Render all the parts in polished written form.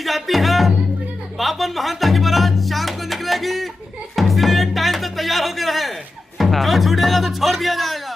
की जाती है। बावन महानता की बारात शाम को निकलेगी, इसलिए टाइम से तैयार होकर रहें। जो छूटेगा तो छोड़ दिया जाएगा।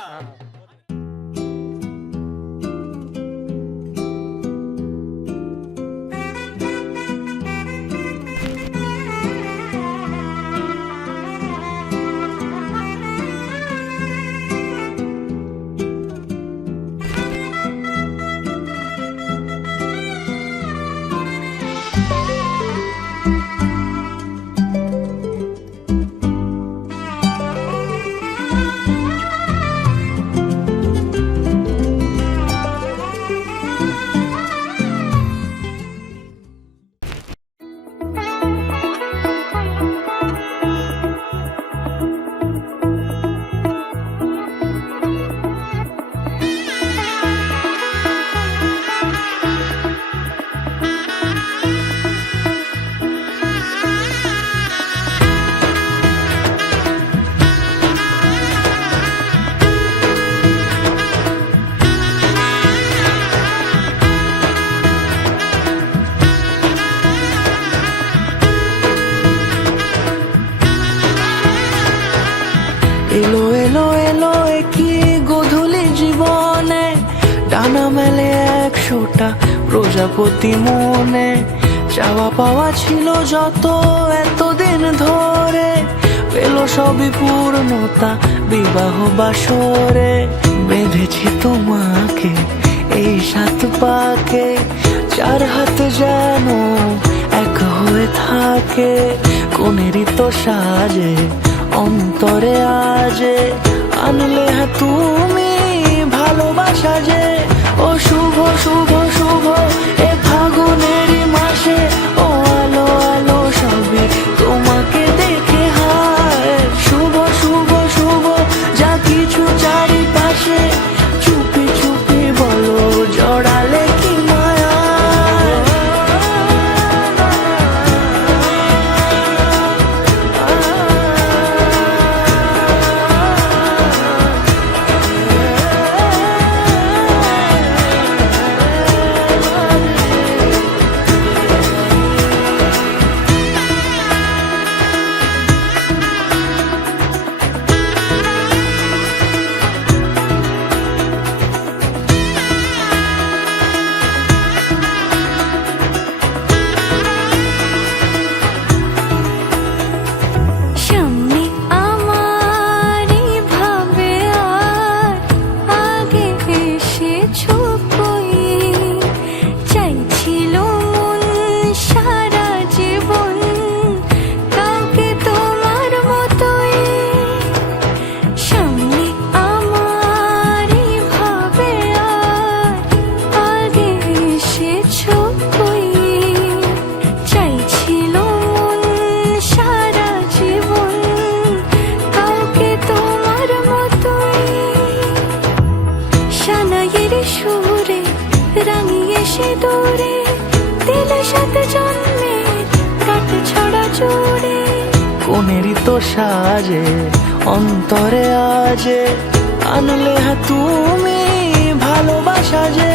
এলো এলো এলো কি গোধূলি জীবনে, ডানা মেলে 100টা প্রজাপতি মনে। চাওয়া পাওয়া ছিল যত এতদিন ধরে, পেল সবই পূর্ণতা বিবাহ বাসরে। বেঁধেছি তোমাকে এই 7 পাকে, 4 হাত যেন এক হয়ে থাকে। কোনেরই তো সাজে অন্তরে আজে, আনলে হ্যাঁ তুমি ভালোবাসা যে। ও শুভ শুভ শুভ এ ফাগুনেরই মাসে, ও আলো আলো সবে তোমাকে দেখে হায়। শুভ শুভ শুভ যা কিছু চারিপাশে, চুপি চুপি বলো জড়ালে কি মায়া। সুরে রাঙিয়ে সে দূরে, দিলে 7 জন্মের কাট ছড়া জুড়ে। কোনেরই তো সাজে অন্তরে আজে, আনলে হ্যাঁ তুমি ভালোবাসা যে।